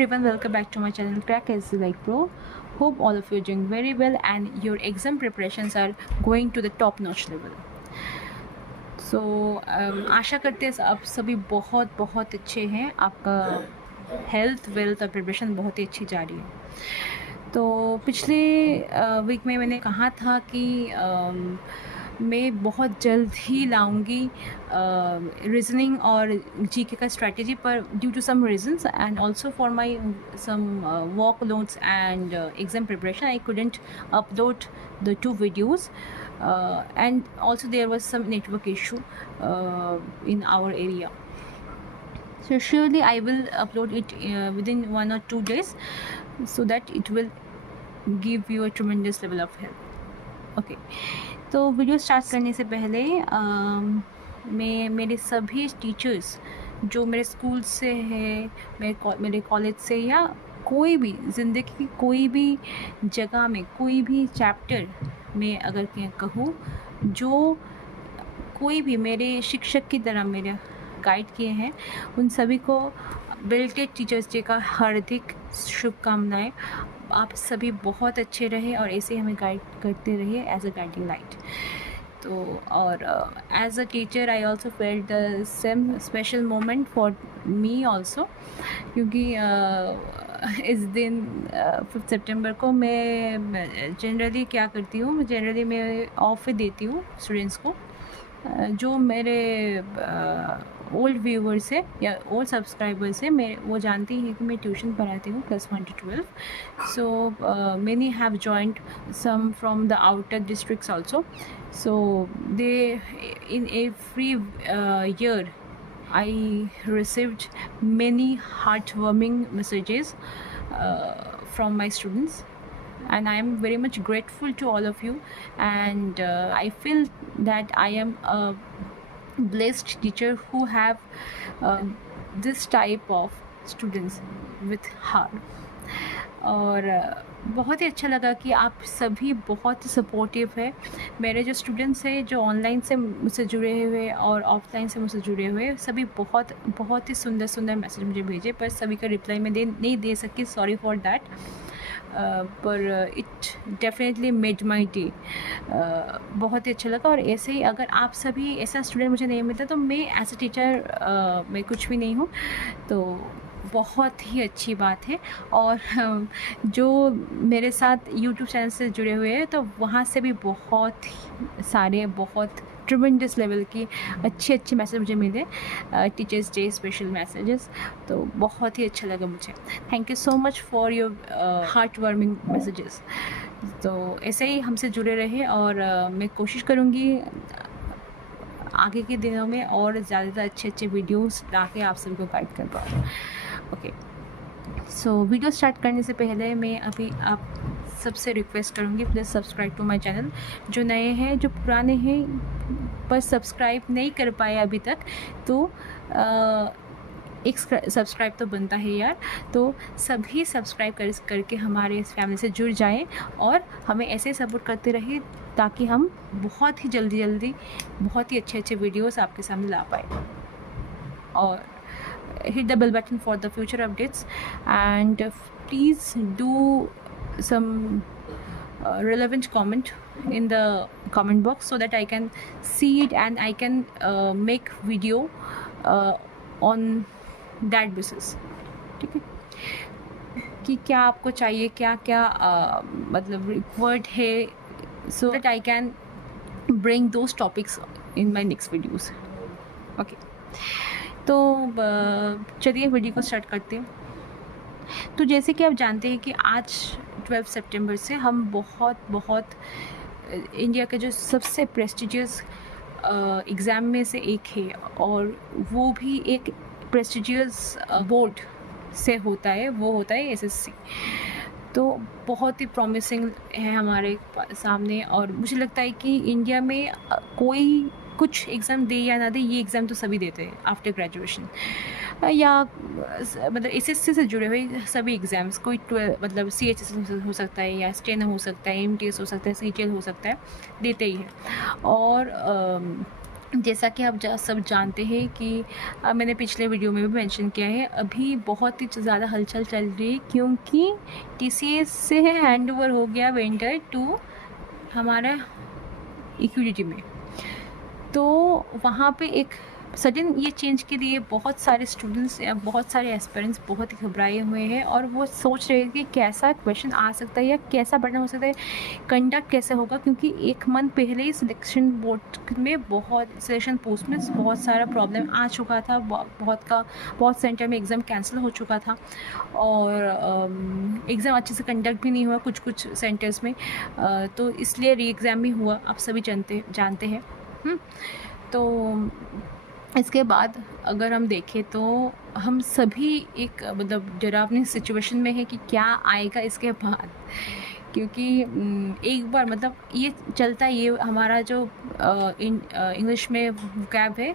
everyone, welcome back to my channel Crack as Like Pro. Hope all of you are doing very well and your exam preparations are going to the top notch level. So आशा करते हैं आप सभी बहुत बहुत अच्छे हैं, आपका health wealth और प्रिपरेशन बहुत ही अच्छी जा रही है। तो पिछले वीक में मैंने कहा था कि मैं बहुत जल्द ही लाऊंगी रीजनिंग और जीके का स्ट्रेटजी पर due to some reasons and also for my some work loads and exam preparation I couldn't upload the two videos and also there was some network issue in our area. So surely I will upload it within 1 or 2 days so that it will give you a tremendous level of help. Okay तो video start करने से पहले मैं मेरे सभी teachers जो मेरे school से है, मेरे कॉलेज से या कोई भी ज़िंदगी की कोई भी जगह में कोई भी चैप्टर में अगर कहूँ, जो कोई भी मेरे शिक्षक की तरह मेरे गाइड किए हैं, उन सभी को बेल्टेड टीचर्स डे का हार्दिक शुभकामनाएं। आप सभी बहुत अच्छे रहे और ऐसे हमें गाइड करते रहिए एज अ गाइडिंग लाइट। तो और as a teacher I also felt the same special moment for me also, क्योंकि इस दिन 5 सितंबर को मैं जनरली क्या करती हूँ, जनरली मैं ऑफ देती हूँ स्टूडेंट्स को। जो मेरे ओल्ड व्यूवर्स है या ओल्ड सब्सक्राइबर्स है, मैं वो जानती हैं कि मैं ट्यूशन पढ़ाती हूँ class 1 to 12. So many have joined some from the outer districts also. So they in every year I received many heartwarming messages from my students, and I am very much grateful to all of you, and I feel that I am a blessed teacher who have this type of students with heart. और बहुत ही अच्छा लगा कि आप सभी बहुत ही supportive है। मेरे जो स्टूडेंट्स हैं, जो ऑनलाइन से मुझसे जुड़े हुए और ऑफलाइन से मुझसे जुड़े हुए, सभी बहुत बहुत ही सुंदर सुंदर मैसेज मुझे भेजे, पर सभी का रिप्लाई मैं नहीं दे सकी, सॉरी फॉर दैट, पर it definitely made my day. बहुत ही अच्छा लगा। और ऐसे ही अगर आप सभी ऐसा स्टूडेंट मुझे नहीं मिलता तो मैं एज अ टीचर मैं कुछ भी नहीं हूँ, तो बहुत ही अच्छी बात है। और जो मेरे साथ यूट्यूब चैनल से जुड़े हुए हैं, तो वहाँ से भी बहुत सारे बहुत ट्रिमेंडस लेवल की अच्छे मैसेज मुझे मिले, टीचर्स डे स्पेशल मैसेजेस, तो बहुत ही अच्छा लगा मुझे। Thank you so much for your heart warming messages. तो ऐसे ही हमसे जुड़े रहे और मैं कोशिश करूँगी आगे के दिनों में और ज़्यादा अच्छे वीडियोस ला के आप सभी को गाइड कर पाऊँ। ओके, सो वीडियो स्टार्ट करने से पहले मैं अभी आप सबसे रिक्वेस्ट करूँगी, please subscribe to my channel. जो नए हैं, जो पुराने हैं पर सब्सक्राइब नहीं कर पाए अभी तक, तो एक सब्सक्राइब तो बनता है यार। तो सभी सब्सक्राइब करके हमारे इस फैमिली से जुड़ जाएं और हमें ऐसे सपोर्ट करते रहिए, ताकि हम बहुत ही जल्दी बहुत ही अच्छे वीडियोस आपके सामने ला पाए। और hit the bell button for the future updates, and please do some relevant comment in the comment box so that I can see it and I can make video on that basis. ठीक है, कि क्या आपको चाहिए, क्या मतलब required है, so that I can bring those topics in my next videos. Okay, तो चलिए वीडियो को स्टार्ट करते हैं। तो जैसे कि आप जानते हैं कि आज 12 सितंबर से हम बहुत इंडिया के जो सबसे प्रेस्टिजियस एग्ज़ाम में से एक है, और वो भी एक प्रेस्टिजियस बोर्ड से होता है, वो होता है एसएससी। तो बहुत ही प्रॉमिसिंग है हमारे सामने, और मुझे लगता है कि इंडिया में कोई कुछ एग्ज़ाम दे या ना दे, ये एग्ज़ाम तो सभी देते हैं आफ्टर ग्रेजुएशन, या मतलब एसएससी से जुड़े हुए सभी एग्ज़ाम्स, कोई मतलब सीएचएस हो सकता है, या स्टेनो हो सकता है, एमटीएस हो सकता है, सीजीएल हो सकता है, देते ही है। और जैसा कि आप सब जानते हैं कि मैंने पिछले वीडियो में भी मेंशन किया है, अभी बहुत ही ज़्यादा हलचल चल रही है क्योंकि टीसीएस से हैंड ओवर हो गया वेंडर टू हमारा इक्विटी में। तो वहाँ पे एक सडन ये चेंज के लिए बहुत सारे स्टूडेंट्स या बहुत सारे एस्पिरेंट्स बहुत ही घबराए हुए हैं और वो सोच रहे हैं कि कैसा क्वेश्चन आ सकता है या कैसा बटन हो सकता है, कंडक्ट कैसे होगा, क्योंकि एक मंथ पहले ही सिलेक्शन बोर्ड में सिलेक्शन पोस्ट में बहुत सारा प्रॉब्लम आ चुका था, बहुत सेंटर में एग्ज़ाम कैंसिल हो चुका था और एग्ज़ाम अच्छे से कंडक्ट भी नहीं हुआ कुछ सेंटर्स में, तो इसलिए री एग्ज़ाम भी हुआ, आप सभी जानते हैं। तो इसके बाद अगर हम देखें तो हम सभी एक मतलब डरावनी सिचुएशन में है कि क्या आएगा इसके बाद, क्योंकि एक बार मतलब ये चलता है, ये हमारा जो इंग्लिश में वोकैब है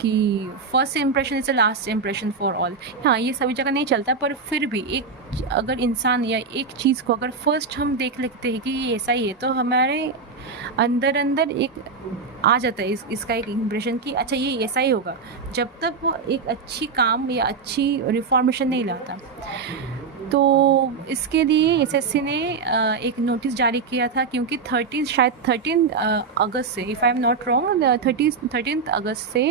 कि first impression is the last impression for all. हाँ, ये सभी जगह नहीं चलता, पर फिर भी एक अगर इंसान या एक चीज़ को अगर फर्स्ट हम देख लेते हैं कि ये ऐसा ही है, तो हमारे अंदर एक आ जाता है इसका एक इम्प्रेशन कि अच्छा ये ऐसा ही होगा, जब तक वो एक अच्छी काम या अच्छी रिफॉर्मेशन नहीं लाता। तो इसके लिए एसएससी ने एक नोटिस जारी किया था, क्योंकि 13 अगस्त से, if I am not wrong, 13 अगस्त से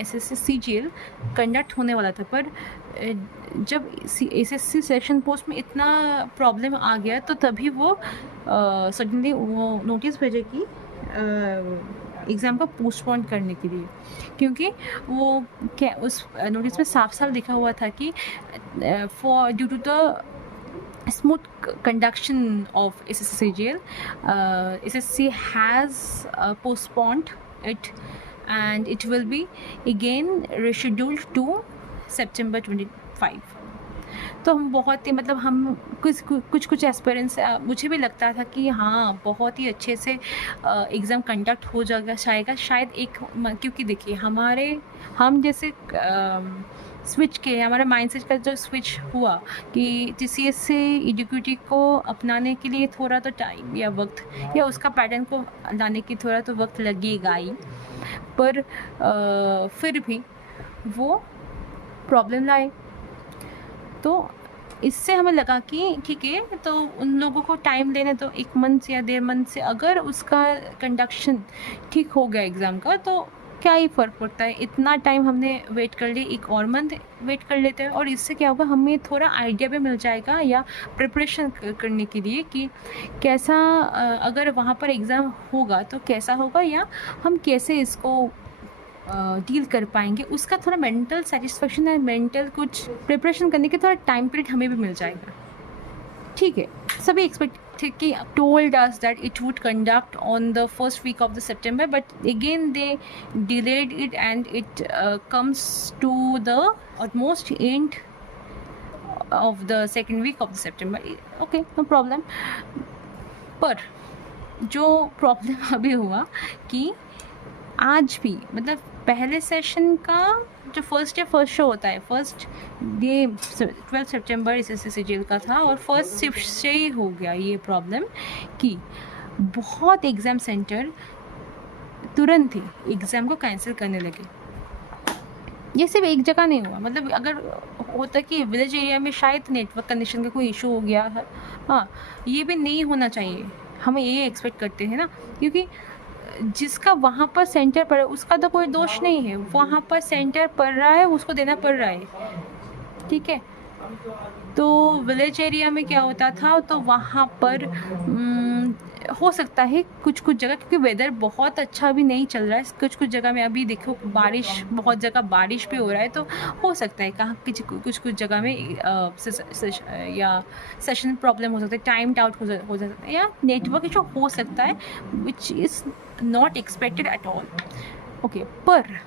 एसएससी सीजीएल कंडक्ट होने वाला था, पर जब एसएससी सिलेक्शन पोस्ट में इतना प्रॉब्लम आ गया तो तभी वो सडनली वो नोटिस भेजे कि एग्ज़ाम को पोस्टपोन करने के लिए, क्योंकि वो क्या उस नोटिस में साफ लिखा हुआ था कि for due to the smooth conduction of SSCGL, SSC has postponed it and it will be again rescheduled to September 25। तो हम बहुत ही मतलब हम कुछ एस्पिरेंट्स, मुझे भी लगता था कि हाँ बहुत ही अच्छे से एग्ज़ाम कंडक्ट हो जाएगा शायद एक, क्योंकि देखिए हम जैसे स्विच के हमारे माइंडसेट का जो स्विच हुआ कि टीसीएस से इक्विटी को अपनाने के लिए थोड़ा तो टाइम या वक्त या उसका पैटर्न को लाने की थोड़ा तो वक्त लगेगा ही, पर फिर भी वो प्रॉब्लम लाए। तो इससे हमें लगा कि ठीक है, तो उन लोगों को टाइम लेने दो, 1 मंथ या 1.5 मंथ से अगर उसका कंडक्शन ठीक हो गया एग्ज़ाम का तो क्या ही फ़र्क पड़ता है, इतना टाइम हमने वेट कर लिया, 1 और मंथ वेट कर लेते हैं और इससे क्या होगा, हमें थोड़ा आइडिया भी मिल जाएगा या प्रिपरेशन करने के लिए कि कैसा अगर वहाँ पर एग्ज़ाम होगा तो कैसा होगा या हम कैसे इसको डील कर पाएंगे, उसका थोड़ा मेंटल सेटिस्फेक्शन है, मेंटल कुछ प्रिपरेशन करने के थोड़ा टाइम पीरियड हमें भी मिल जाएगा। ठीक है, सभी एक्सपेक्ट थे कि told us that it would conduct on the first week of the September, but again they delayed it and it comes to the almost end of the second week of the September. Okay, no problem। पर जो problem अभी हुआ कि आज भी मतलब पहले session का जो फर्स्ट शो होता है, फर्स्ट ये 12 सितंबर एसएससी सीजीएल का था और फर्स्ट शिफ्ट से ही हो गया ये प्रॉब्लम कि बहुत एग्ज़ाम सेंटर तुरंत ही एग्ज़ाम को कैंसिल करने लगे। ये सिर्फ एक जगह नहीं हुआ, मतलब अगर होता कि विलेज एरिया में शायद नेटवर्क कंडीशन का कोई इशू हो गया है, हाँ ये भी नहीं होना चाहिए, हमें ये एक्सपेक्ट करते हैं ना, क्योंकि जिसका वहाँ पर सेंटर पड़ रहा है उसका तो कोई दोष नहीं है, वहाँ पर सेंटर पड़ रहा है उसको देना पड़ रहा है, ठीक है। तो विलेज एरिया में क्या होता था, तो वहाँ पर हो सकता है कुछ जगह, क्योंकि वेदर बहुत अच्छा भी नहीं चल रहा है, कुछ जगह में अभी देखो बारिश, बहुत जगह बारिश भी हो रहा है, तो हो सकता है कहाँ कुछ जगह में या सेशन प्रॉब्लम हो सकता है, टाइम आउट हो सकता है या नेटवर्क इशू हो सकता है, which is not expected at all. Okay, पर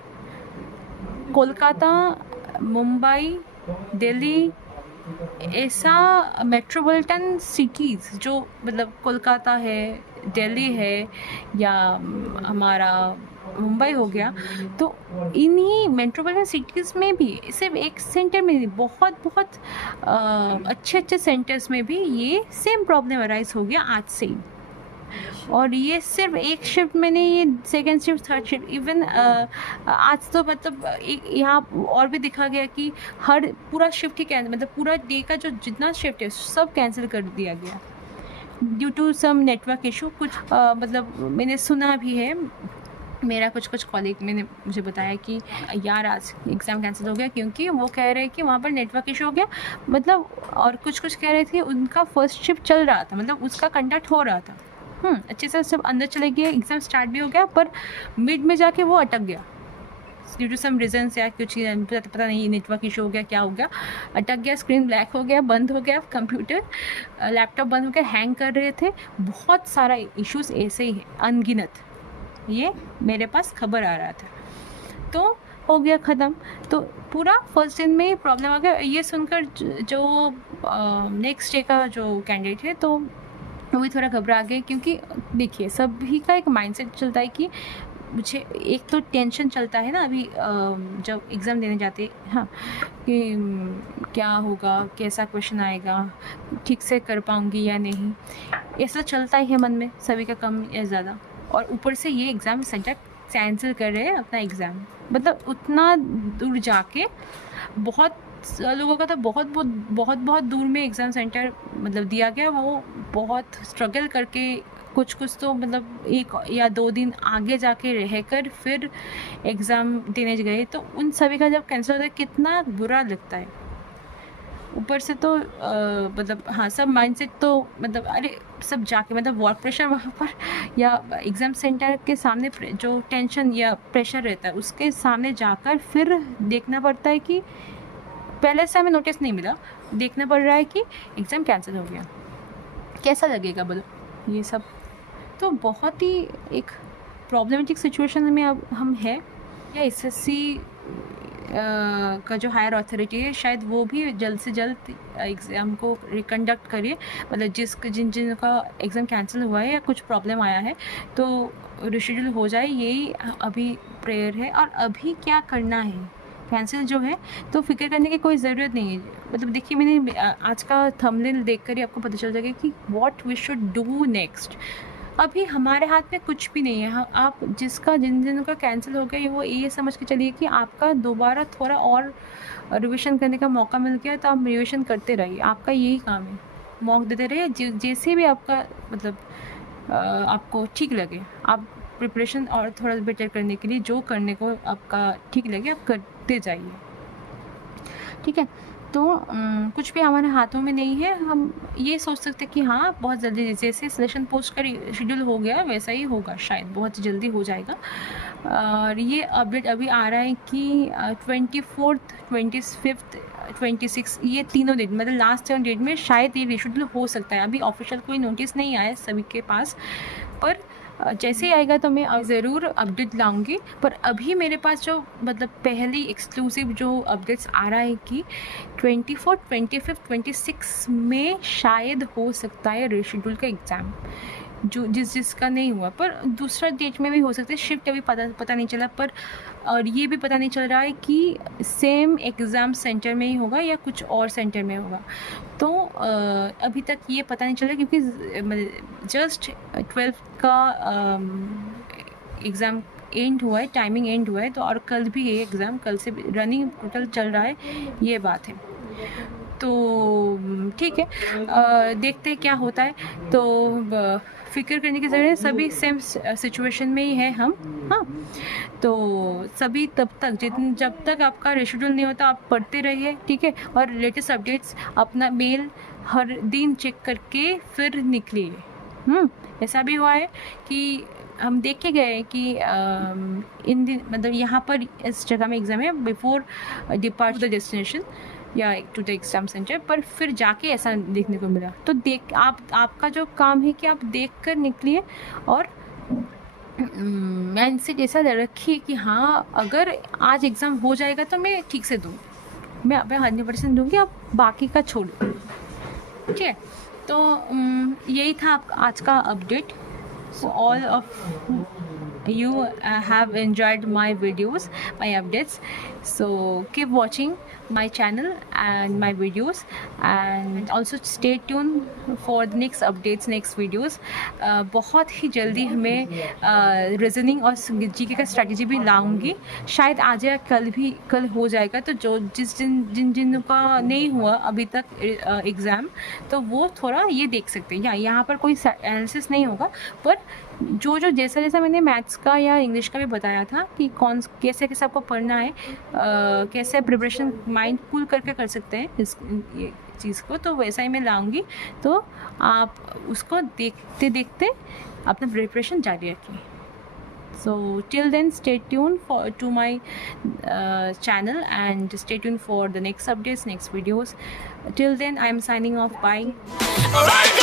कोलकाता, मुंबई, दिल्ली, ऐसा मेट्रोपॉलिटन सिटीज़ जो मतलब कोलकाता है, दिल्ली है या हमारा मुंबई हो गया, तो इन्हीं मेट्रोपॉलिटन सिटीज़ में भी सिर्फ एक सेंटर में नहीं, बहुत अच्छे सेंटर्स में भी ये सेम प्रॉब्लम अराइज हो गया आज से ही। और ये सिर्फ एक शिफ्ट में नहीं, ये second shift, third shift, even आज तो मतलब यहाँ और भी दिखा गया कि हर पूरा शिफ्ट ही कैंसिल, मतलब पूरा डे का जो जितना शिफ्ट है सब कैंसिल कर दिया गया due to some network issue. कुछ मतलब मैंने सुना भी है, मेरा कुछ कॉलीग मैंने मुझे बताया कि यार आज एग्ज़ाम कैंसिल हो गया क्योंकि वो कह रहे हैं कि वहाँ पर नेटवर्क इशू हो गया, मतलब और कुछ कह रहे थे उनका फर्स्ट शिफ्ट चल रहा था, मतलब उसका कंडक्ट हो रहा था, अच्छे से सब अंदर चले गए, एग्ज़ाम स्टार्ट भी हो गया, पर मिड में जाके वो अटक गया ड्यू टू सम रीजन्स या कुछ पता नहीं, नेटवर्क इशू हो गया, क्या हो गया, अटक गया, स्क्रीन ब्लैक हो गया, बंद हो गया, कंप्यूटर लैपटॉप बंद हो गया, हैंग कर रहे थे, बहुत सारा इश्यूज़ ऐसे ही है अनगिनत, ये मेरे पास खबर आ रहा था। तो हो गया ख़त्म, तो पूरा फर्स्ट दिन में ही प्रॉब्लम आ गया। ये सुनकर जो नेक्स्ट डे का जो कैंडिडेट है तो वो भी थोड़ा घबरा गए, क्योंकि देखिए सभी का एक माइंडसेट चलता है कि मुझे एक तो टेंशन चलता है ना अभी जब एग्ज़ाम देने जाते हाँ कि क्या होगा, कैसा क्वेश्चन आएगा, ठीक से कर पाऊँगी या नहीं, ऐसा चलता ही है मन में सभी का कम या ज़्यादा। और ऊपर से ये एग्ज़ाम सेंटर कैंसिल कर रहे हैं अपना एग्ज़ाम, मतलब उतना दूर जाके बहुत लोगों का तो बहुत दूर में एग्ज़ाम सेंटर मतलब दिया गया, वो बहुत स्ट्रगल करके कुछ तो मतलब 1 या 2 दिन आगे जाके रहकर फिर एग्ज़ाम देने गए, तो उन सभी का जब कैंसिल होता है कितना बुरा लगता है। ऊपर से तो मतलब हाँ सब माइंडसेट तो मतलब अरे सब जाके मतलब वर्क प्रेशर वहाँ पर या एग्ज़ाम सेंटर के सामने जो टेंशन या प्रेशर रहता है उसके सामने जाकर फिर देखना पड़ता है कि पहले से हमें नोटिस नहीं मिला, देखना पड़ रहा है कि एग्ज़ाम कैंसिल हो गया, कैसा लगेगा बोलो ये सब। तो बहुत ही एक प्रॉब्लमेटिक सिचुएशन में अब हम है, या एसएससी का जो हायर अथॉरिटी है शायद वो भी जल्द से जल्द एग्ज़ाम को रिकंडक्ट करिए, मतलब जिन का एग्ज़ाम कैंसिल हुआ है या कुछ प्रॉब्लम आया है तो रिशेड्यूल हो जाए, यही अभी प्रेयर है। और अभी क्या करना है, कैंसिल जो है तो फिक्र करने की कोई ज़रूरत नहीं है। मतलब देखिए मैंने आज का थंबनेल देखकर ही आपको पता चल जाएगा कि what we should do next. अभी हमारे हाथ में कुछ भी नहीं है। आप जिन का कैंसिल हो गया वो ये समझ के चलिए कि आपका दोबारा थोड़ा और रिविज़न करने का मौका मिल गया, तो आप रिविज़न करते रहिए, आपका यही काम है, मौका देते रहिए, जैसे भी आपका मतलब आपको ठीक लगे, आप प्रिपरेशन और थोड़ा बेटर करने के लिए जो करने को आपका ठीक लगे आप करते जाइए, ठीक है। तो कुछ भी हमारे हाथों में नहीं है, हम ये सोच सकते हैं कि हाँ बहुत जल्दी जैसे सिलेक्शन पोस्ट का शेड्यूल हो गया वैसा ही होगा, शायद बहुत जल्दी हो जाएगा। और ये अपडेट अभी आ रहा है कि 24th 25th 26 ये तीनों डेट मतलब लास्ट डेट में शायद ये रिशेड्यूल हो सकता है। अभी ऑफिशियल कोई नोटिस नहीं आया है सभी के पास, पर जैसे ही आएगा तो मैं ज़रूर अपडेट लाऊंगी। पर अभी मेरे पास जो मतलब पहली एक्सक्लूसिव जो अपडेट्स आ रहा है कि 24, 25, 26 में शायद हो सकता है रीशेड्यूल का एग्ज़ाम, जो जिसका नहीं हुआ, पर दूसरा डेट में भी हो सकता है। शिफ्ट अभी पता नहीं चला, पर और ये भी पता नहीं चल रहा है कि सेम एग्ज़ाम सेंटर में ही होगा या कुछ और सेंटर में होगा। तो अभी तक ये पता नहीं चला क्योंकि जस्ट 12 का एग्ज़ाम एंड हुआ है, टाइमिंग एंड हुआ है, तो और कल भी ये एग्ज़ाम कल से रनिंग टोटल चल रहा है, ये बात है। तो ठीक है, देखते हैं क्या होता है। तो फिक्र करने की ज़रूरत है, सभी सेम सिचुएशन में ही है हम, हाँ। तो सभी तब तक जब तक आपका रिशेड्यूल नहीं होता आप पढ़ते रहिए, ठीक है। और लेटेस्ट अपडेट्स अपना मेल हर दिन चेक करके फिर निकलिए। ऐसा भी हुआ है कि हम देख के गए कि इन दिन मतलब यहाँ पर इस जगह में एग्ज़ाम है बिफोर डिपार्ट द डेस्टिनेशन या टू द एग्ज़ाम सेंटर, पर फिर जाके ऐसा देखने को मिला। तो आपका जो काम है कि आप देख कर निकलिए और माइंडसेट ऐसा रखिए कि हाँ अगर आज एग्ज़ाम हो जाएगा तो मैं ठीक से दूँ, मैं अपने 100% दूँगी, आप बाकी का छोड़ दो, ठीक है। तो यही था आज का update. So all of you have enjoyed my videos, my updates. So keep watching my channel and my videos, and also stay tuned for the next updates, next videos. बहुत ही जल्दी हमें रीजनिंग और जीके का strategy भी लाऊंगी, शायद आज या कल हो जाएगा। तो जो जिन का नहीं हुआ अभी तक एग्ज़ाम, तो वो थोड़ा ये देख सकते हैं। यहाँ पर कोई एनालिसिस नहीं होगा, पर जो जैसा मैंने मैथ्स का या इंग्लिश का भी बताया था कि कैसे आपको पढ़ना है, कैसे प्रिपरेशन माइंड कूल करके कर सकते हैं ये चीज़ को, तो वैसा ही मैं लाऊंगी। तो आप उसको देखते देखते अपना प्रिपरेशन जारी रखिए। So till then, stay tuned to my channel, and stay tuned for the next updates, next videos. Till then, I am signing off. Bye.